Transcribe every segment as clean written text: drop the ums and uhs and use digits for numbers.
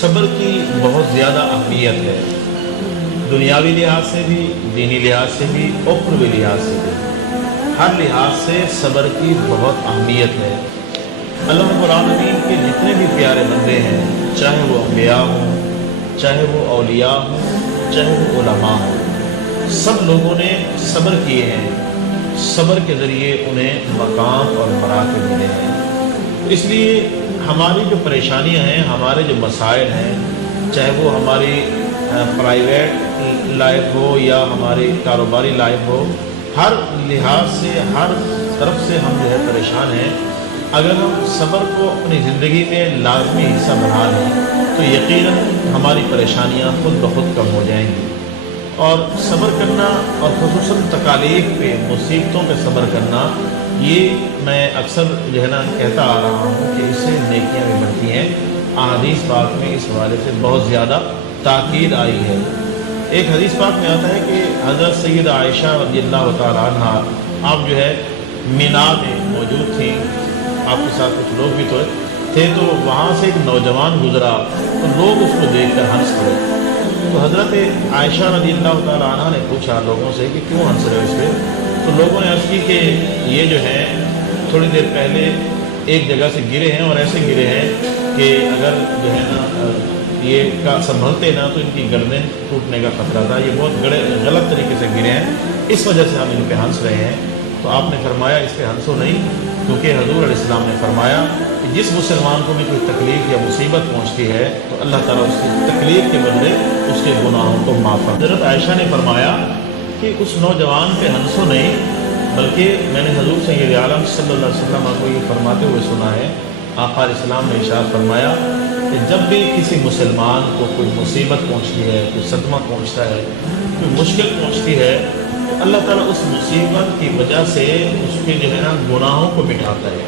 صبر کی بہت زیادہ اہمیت ہے، دنیاوی لحاظ سے بھی، دینی لحاظ سے بھی، اخروی لحاظ سے بھی، ہر لحاظ سے صبر کی بہت اہمیت ہے۔ اللہ رب العالمین کے جتنے بھی پیارے بندے ہیں، چاہے وہ انبیاء ہوں، چاہے وہ اولیاء ہوں، چاہے وہ علماء ہوں، سب لوگوں نے صبر کیے ہیں۔ صبر کے ذریعے انہیں مقام اور مراتب ملے ہیں۔ اس لیے ہماری جو پریشانیاں ہیں، ہمارے جو مسائل ہیں، چاہے وہ ہماری پرائیویٹ لائف ہو یا ہماری کاروباری لائف ہو، ہر لحاظ سے، ہر طرف سے ہم جو ہے پریشان ہیں۔ اگر ہم صبر کو اپنی زندگی میں لازمی حصہ بنا لیں تو یقیناً ہماری پریشانیاں خود بخود کم ہو جائیں گی۔ اور صبر کرنا، اور خصوصاً تکالیف پہ، مصیبتوں پہ صبر کرنا، یہ میں اکثر جو ہے نا کہتا آ رہا ہوں کہ اس سے نیکیاں بھی بڑھتی ہیں۔ احادیث پاک میں اس حوالے سے بہت زیادہ تاکید آئی ہے۔ ایک حدیث پاک میں آتا ہے کہ حضرت سیدہ عائشہ رضی اللہ تعالیٰ عنہ، آپ جو ہے مینا میں موجود تھیں، آپ کے ساتھ کچھ لوگ بھی تھے، تو وہاں سے ایک نوجوان گزرا تو لوگ اس کو دیکھ کر ہنس پڑے۔ تو حضرت عائشہ رضی اللہ تعالیٰ عنہ نے پوچھا لوگوں سے کہ کیوں ہنس رہے ہو اس پہ؟ تو لوگوں نے عرض کی کہ یہ جو ہے تھوڑی دیر پہلے ایک جگہ سے گرے ہیں، اور ایسے گرے ہیں کہ اگر جو ہے نا یہ کا سنبھلتے نا تو ان کی گردن ٹوٹنے کا خطرہ تھا، یہ بہت غلط طریقے سے گرے ہیں، اس وجہ سے ہم ان پہ ہنس رہے ہیں۔ تو آپ نے فرمایا اس پہ ہنسو نہیں، کیونکہ حضور علیہ السلام نے فرمایا کہ جس مسلمان کو بھی کوئی تکلیف یا مصیبت پہنچتی ہے تو اللہ تعالیٰ اس کی تکلیف کے بدلے اس کے گناہوں کو معاف کرتا ہے۔ حضرت عائشہ نے فرمایا کہ اس نوجوان پہ ہنسو نہیں، بلکہ میں نے حضور سید عالم صلی اللہ علیہ وسلم کو یہ فرماتے ہوئے سنا ہے۔ آقا علیہ السلام نے ارشاد فرمایا کہ جب بھی کسی مسلمان کو کوئی مصیبت پہنچتی ہے، کوئی صدمہ پہنچتا ہے، کوئی مشکل پہنچتی ہے، تو اللہ تعالیٰ اس مصیبت کی وجہ سے اس کے جو ہے نا گناہوں کو مٹاتا ہے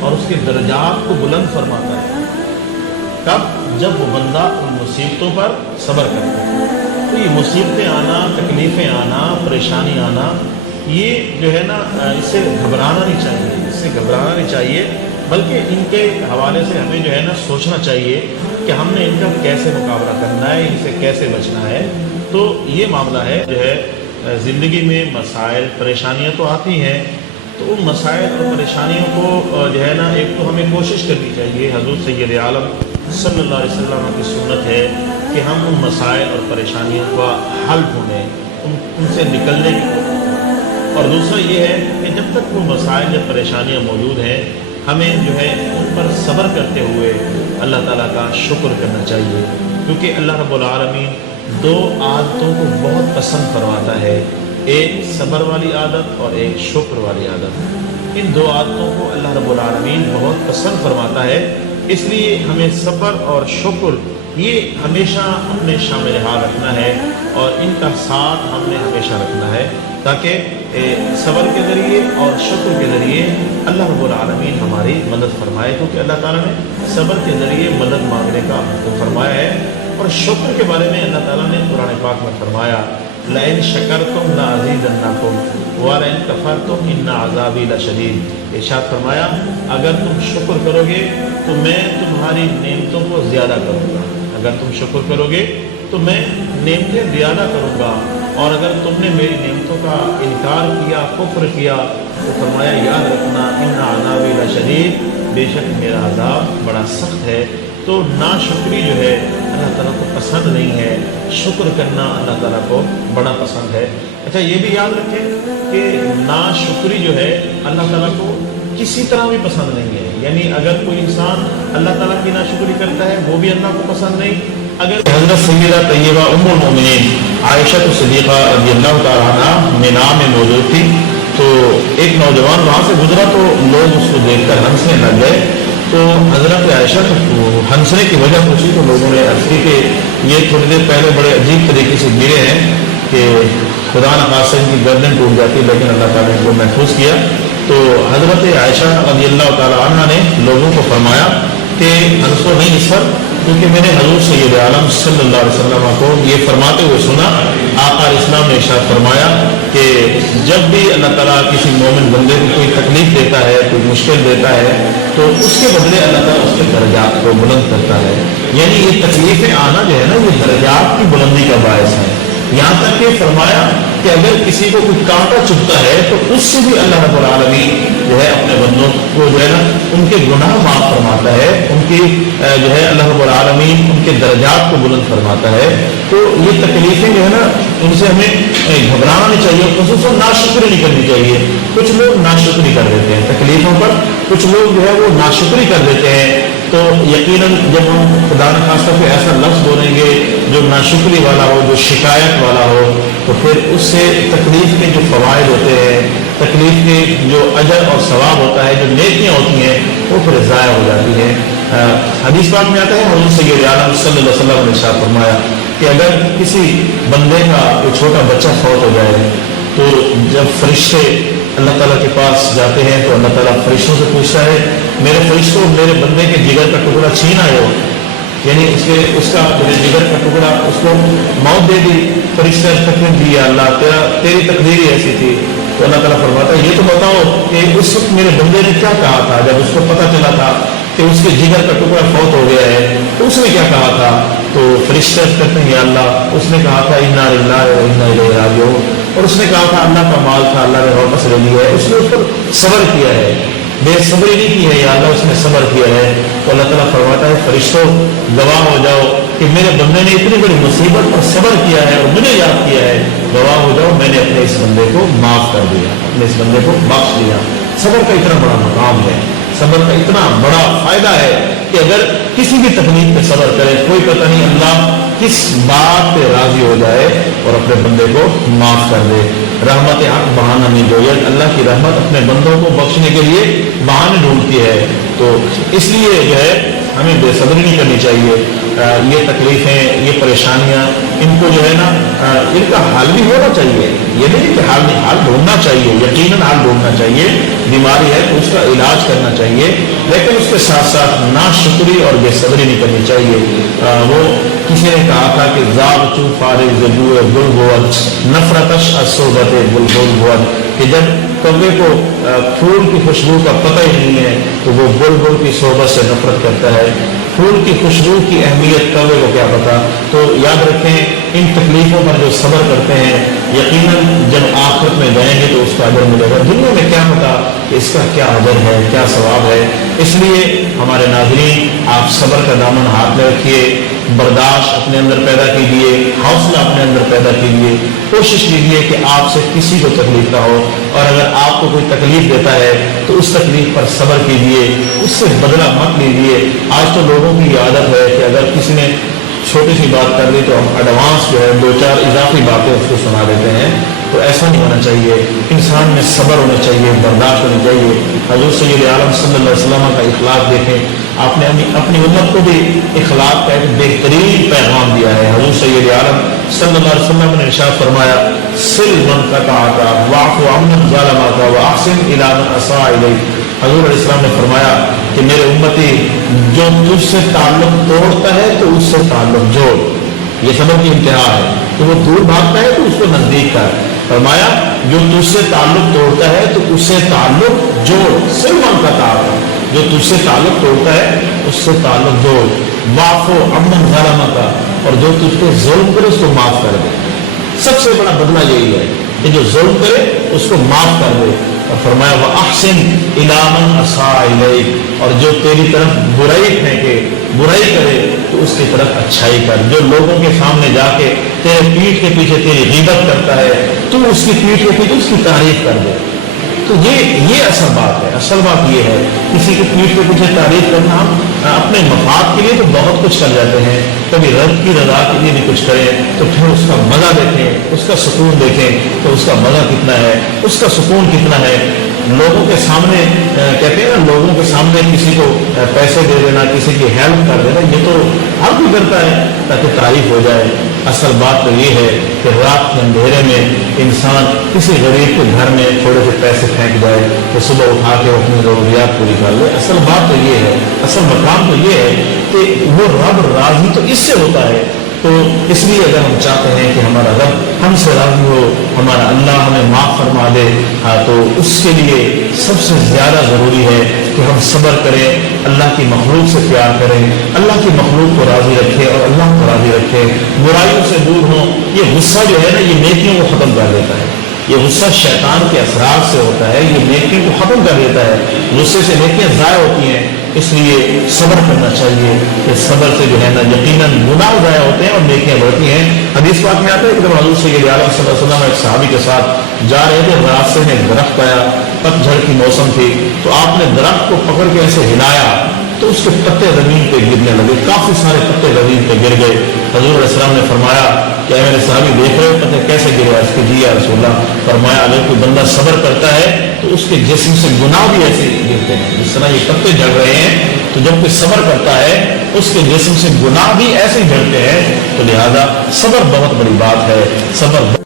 اور اس کے درجات کو بلند فرماتا ہے۔ کب؟ جب وہ بندہ ان مصیبتوں پر صبر کرتا ہے۔ تو یہ مصیبتیں آنا، تکلیفیں آنا، پریشانی آنا، یہ جو ہے نا اس سے گھبرانا نہیں چاہیے، اس سے گھبرانا نہیں چاہیے، بلکہ ان کے حوالے سے ہمیں جو ہے نا سوچنا چاہیے کہ ہم نے ان کا کیسے مقابلہ کرنا ہے، ان سے کیسے بچنا ہے۔ تو یہ معاملہ ہے جو ہے زندگی میں مسائل، پریشانیاں تو آتی ہیں، تو ان مسائل اور پریشانیوں کو جو ہے نا ایک تو ہمیں کوشش کرنی چاہیے، حضور سید عالم صلی اللہ علیہ وسلم کی سنت ہے کہ ہم ان مسائل اور پریشانیوں کا حل ڈھونڈیں، ان سے نکلنے کی کوشش کریں۔ اور دوسرا یہ ہے کہ جب تک وہ مسائل یا پریشانیاں موجود ہیں، ہمیں جو ہے ان پر صبر کرتے ہوئے اللہ تعالیٰ کا شکر کرنا چاہیے، کیونکہ اللہ رب العالمین دو عادتوں کو بہت پسند فرماتا ہے، ایک صبر والی عادت اور ایک شکر والی عادت۔ ان دو عادتوں کو اللہ رب العالمین بہت پسند فرماتا ہے، اس لیے ہمیں صبر اور شکر یہ ہمیشہ اپنے شامل حال رکھنا ہے، اور ان کا ساتھ ہم نے ہمیشہ رکھنا ہے، تاکہ صبر کے ذریعے اور شکر کے ذریعے اللہ رب العالمین ہماری مدد فرمائے، کیونکہ اللہ تعالیٰ نے صبر کے ذریعے مدد مانگنے کا حکم فرمایا ہے۔ اور شکر کے بارے میں اللہ تعالیٰ نے قرآن پاک میں فرمایا لَإِن شَكَرْتُمْ لَأَزِيدَنَّكُمْ وَلَإِن كَفَرْتُمْ إِنَّ عَذَابِي لَشَدِيدٌ۔ ارشاد فرمایا اگر تم شکر کرو گے تو میں تمہاری نعمتوں کو زیادہ کروں گا، اگر تم شکر کرو گے تو میں نعمتیں زیادہ کروں گا، اور اگر تم نے میری نعمتوں کا انکار کیا، کفر کیا، تو فرمایا یاد رکھنا إِنَّ عَذَابِي لَشَدِيدٌ، بے شک میرا عذاب بڑا سخت ہے۔ تو ناشکری جو ہے اللہ تعالیٰ کو پسند نہیں ہے، شکر کرنا اللہ تعالیٰ کو بڑا پسند ہے۔ اچھا یہ بھی یاد رکھیں کہ ناشکری جو ہے اللہ تعالیٰ کو کسی طرح بھی پسند نہیں ہے، یعنی اگر کوئی انسان اللہ تعالیٰ کی ناشکری کرتا ہے وہ بھی اللہ کو پسند نہیں۔ اگر حضرت سیدہ طیبہ ام المؤمنین عائشہ صدیقہ رضی اللہ تعالیٰ عنہ مینا میں موجود تھی، تو ایک نوجوان وہاں سے گزرا تو لوگ اس کو دیکھ کر ہنسنے لگ گئے۔ تو حضرت عائشہ کو ہنسنے کی وجہ پوچھی تو لوگوں نے عرض کی کہ یہ تھوڑی دیر پہلے بڑے عجیب طریقے سے گرے ہیں کہ خدا نخواستہ ان کی گردن ٹوٹ جاتی، لیکن اللہ تعالیٰ نے ان کو محفوظ کیا۔ تو حضرت عائشہ رضی اللہ تعالیٰ عنہ نے لوگوں کو فرمایا کہ ہنسو نہیں اس پر، کیونکہ میں نے حضور سید عالم صلی اللہ علیہ وسلم کو یہ فرماتے ہوئے سنا، آقا اسلام نے ارشاد فرمایا کہ جب بھی اللہ تعالیٰ کسی مومن بندے کو کوئی تکلیف دیتا ہے، کوئی مشکل دیتا ہے، تو اس کے بدلے اللہ تعالیٰ اس کے درجات کو بلند کرتا ہے۔ یعنی یہ تکلیفیں آنا جو ہے نا، یہ درجات کی بلندی کا باعث ہے۔ یہاں تک کہ فرمایا کہ اگر کسی کو کوئی کانٹا چبھتا ہے تو اس سے بھی اللہ رب العالمین جو ہے اپنے بندوں کو جو ہے نا ان کے گناہ معاف فرماتا ہے، ان کی جو ہے اللہ رب العالمین ان کے درجات کو بلند فرماتا ہے۔ تو یہ تکلیفیں جو ہے نا، ان سے ہمیں گھبرانا نہیں چاہیے، خصوصاً ناشکری نہیں کرنی چاہیے۔ کچھ لوگ ناشکری کر دیتے ہیں تکلیفوں پر، کچھ لوگ جو ہے وہ ناشکری کر دیتے ہیں۔ تو یقیناً جب ہم خدا نخواستہ کوئی ایسا لفظ بولیں گے جو ناشکری والا ہو، جو شکایت والا ہو، تو پھر اس سے تکلیف کے جو فوائد ہوتے ہیں، تکلیف کے جو اجر اور ثواب ہوتا ہے، جو نیکیاں ہوتی ہیں، وہ پھر ضائع ہو جاتی ہیں۔ حدیث پاک میں آتا ہے، حضور سید عالم صلی اللہ علیہ وسلم نے ارشاد فرمایا کہ اگر کسی بندے کا کوئی چھوٹا بچہ فوت ہو جائے تو جب فرشتے اللہ تعالیٰ کے پاس جاتے ہیں تو اللہ تعالیٰ فرشتوں سے پوچھتا ہے، میرے فرشتوں میرے بندے کے جگر کا ٹکڑا چھین آئے ہو، یعنی اس کا جگر کا ٹکڑا اس کو موت دے دی۔ فرشتے تکلیف دی، اللہ تیری تقدیر ہی ایسی تھی۔ تو اللہ تعالیٰ فرماتا ہے، یہ تو بتاؤ کہ اس وقت میرے بندے نے کیا کہا تھا جب اس کو پتہ چلا تھا کہ اس کے جگر کا ٹکڑا فوت ہو گیا ہے، تو اس نے کیا کہا تھا؟ تو فرشتے کہتے ہیں، یا اللہ، اس نے کہا تھا انا للہ و انا الیہ راجعون، اور اس نے کہا تھا اللہ کا مال تھا، اللہ نے واپس لے لیا ہے، اس نے اس پر صبر کیا ہے، بے صبری نہیں کی ہے، یا اللہ اس نے صبر کیا ہے۔ تو اللہ تعالیٰ فرماتا ہے، فرشتوں گواہ ہو جاؤ کہ میرے بندے نے اتنی بڑی مصیبت پر صبر کیا ہے اور مجھے یاد کیا ہے، گواہ ہو جاؤ میں نے اپنے اس بندے کو معاف کر دیا، اپنے اس بندے کو بخش دیا۔ صبر کا اتنا بڑا مقام ہے، صبر کا اتنا بڑا فائدہ ہے کہ اگر کسی بھی تکلیف پہ صبر کرے، کوئی پتہ نہیں اللہ کس بات پہ راضی ہو جائے اور اپنے بندے کو معاف کر دے۔ رحمت حق بہانہ نہیں جوید، اللہ کی رحمت اپنے بندوں کو بخشنے کے لیے بہانے ڈھونڈتی ہے۔ تو اس لیے جو ہے ہمیں بے صبری نہیں کرنی چاہیے۔ یہ تکلیفیں، یہ پریشانیاں، ان کو جو ہے نا ان کا حل بھی ہونا چاہیے، یہ نہیں کہ حل ڈھونڈنا چاہیے، یقیناً حل ڈھونڈنا چاہیے، بیماری ہے تو اس کا علاج کرنا چاہیے، لیکن اس کے ساتھ ساتھ ناشکری اور بے صبری نہیں کرنی چاہیے۔ وہ کسی نے کہا تھا کہ زابچو فارغ زبوئے بلبل نفرتش اصوبت بلبل، کہ جب کوے کو پھول کی خوشبو کا پتہ ہی نہیں ہے تو وہ بلبل کی صحبت سے نفرت کرتا ہے۔ پھول کی خوشبو کی اہمیت کوے کو کیا پتا؟ تو یاد رکھیں، ان تکلیفوں پر جو صبر کرتے ہیں، یقیناً جب آخرت میں جائیں گے تو اس کا اجر ملے گا۔ دنیا میں کیا پتا کہ اس کا کیا اجر ہے، کیا ثواب ہے۔ اس لیے ہمارے ناظرین، آپ صبر کا دامن ہاتھ میں رکھیے، برداشت اپنے اندر پیدا کیجیے، حوصلہ اپنے اندر پیدا کیجیے، کوشش کیجیے کہ آپ سے کسی کو تکلیف نہ ہو، اور اگر آپ کو کوئی تکلیف دیتا ہے تو اس تکلیف پر صبر کیجیے، اس سے بدلہ مت لیجیے۔ آج تو لوگوں کی عادت ہے کہ اگر کسی نے چھوٹی سی بات کر دی تو ہم ایڈوانس جو ہے 2-4 اضافی باتیں اس کو سنا دیتے ہیں، تو ایسا نہیں ہونا چاہیے۔ انسان میں صبر ہونا چاہیے، برداشت ہونی چاہیے۔ حضور سید عالم صلی اللہ علیہ وسلم کا اخلاق دیکھیں، آپ نے اپنی امت کو بھی اخلاق کا ایک بہترین پیغام دیا ہے۔ حضور سید عالم صلی اللہ علیہ وسلم نے ارشاد فرمایا، سل من قطعک واعف عمن ظلمک واحسن الی من اساء الیک۔ حضور علیہ السلام نے فرمایا کہ میرے امتی، جو تجھ سے تعلق توڑتا ہے تو اس سے تعلق جوڑ۔ یہ صبر کی انتہا ہے کہ وہ دور بھاگتا ہے تو اس کو نزدیک کر۔ فرمایا جو تجھ سے تعلق توڑتا ہے تو اس سے تعلق جوڑ۔ سل من قطعک، جو تجھ سے تعلق توڑتا ہے اس سے تعلق جوڑ۔ واعف عمن ظلمک، اور جو تجھ پہ ظلم کرے اس کو معاف کر دے۔ سب سے بڑا بدلہ یہی ہے کہ جو ظلم کرے اس کو معاف کر دے۔ اور فرمایا وَأَحْسِنْ إِلَىٰ مَنْ أَسَاءَ إِلَيْكَ، اور جو تیری طرف برائی پھینکے، برائی کرے تو اس کی طرف اچھائی کر۔ جو لوگوں کے سامنے جا کے تیرے پیٹھ کے پیچھے تیری غیبت کرتا ہے تو اس کی پیٹھ کے پیچھے اس کی تعریف کر دے۔ تو یہ اصل بات ہے۔ اصل بات یہ ہے، کسی کی پیٹھ کے پیچھے تعریف کرنا، ہم اپنے مفاد کے لیے تو بہت کچھ کر جاتے ہیں، کبھی رب کی رضا کے لیے بھی کچھ کریں تو پھر اس کا مزہ دیکھیں، اس کا سکون دیکھیں تو اس کا مزہ کتنا ہے، اس کا سکون کتنا ہے۔ لوگوں کے سامنے کہتے ہیں نا، لوگوں کے سامنے کسی کو پیسے دے دینا، کسی کی ہیلپ کر دینا، یہ تو ہر کوئی کرتا ہے تاکہ تعریف ہو جائے۔ اصل بات تو یہ ہے کہ رات کے اندھیرے میں انسان کسی غریب کے گھر میں تھوڑے سے پیسے پھینک جائے تو صبح اٹھا کے اپنی ضروریات پوری کر لے. اصل بات تو یہ ہے, اصل مقام تو یہ ہے کہ وہ رب راضی تو اس سے ہوتا ہے. تو اس لیے اگر ہم چاہتے ہیں کہ ہمارا رب ہم سے راضی ہو, ہمارا اللہ ہمیں معاف فرما دے, تو اس کے لیے سب سے زیادہ ضروری ہے کہ ہم صبر کریں, اللہ کی مخلوق سے پیار کریں, اللہ کی مخلوق کو راضی رکھے اور اللہ کو راضی رکھے, برائیوں سے دور ہوں. یہ غصہ جو ہے نا, یہ نیکیوں کو ختم کر دیتا ہے. یہ غصہ شیطان کے اثرات سے ہوتا ہے, یہ نیکیوں کو ختم کر دیتا ہے. غصے سے نیکیاں ضائع ہوتی ہیں. اس لیے صبر کرنا چاہیے کہ صبر سے جو ہے نا یقیناً گناہ ضائع ہوتے ہیں اور نیکیاں بڑھتی ہیں. حدیث پاک میں آتا ہے کہ حضور سید عالم صلی اللہ علیہ وسلم ایک صحابی کے ساتھ جا رہے تھے, راستے میں ایک درخت آیا, پتجھڑ کی موسم تھی, تو آپ نے درخت کو پکڑ کے ایسے ہلایا تو اس کے پتے زمین پہ گرنے لگے, کافی سارے پتے زمین پہ گر گئے. حضور علیہ السلام نے فرمایا کہ اے میرے صحابی دیکھ رہے ہو پتے کیسے گرے؟ اس کے جی یا رسول اللہ. فرمایا اگر کوئی بندہ صبر کرتا ہے تو اس کے جسم سے گناہ بھی ایسے گرتے ہیں جس طرح یہ پتے جھڑ رہے ہیں. تو جب کوئی صبر کرتا ہے اس کے جسم سے گناہ بھی ایسے جھڑتے ہیں. تو لہذا صبر بہت بڑی بات ہے. صبر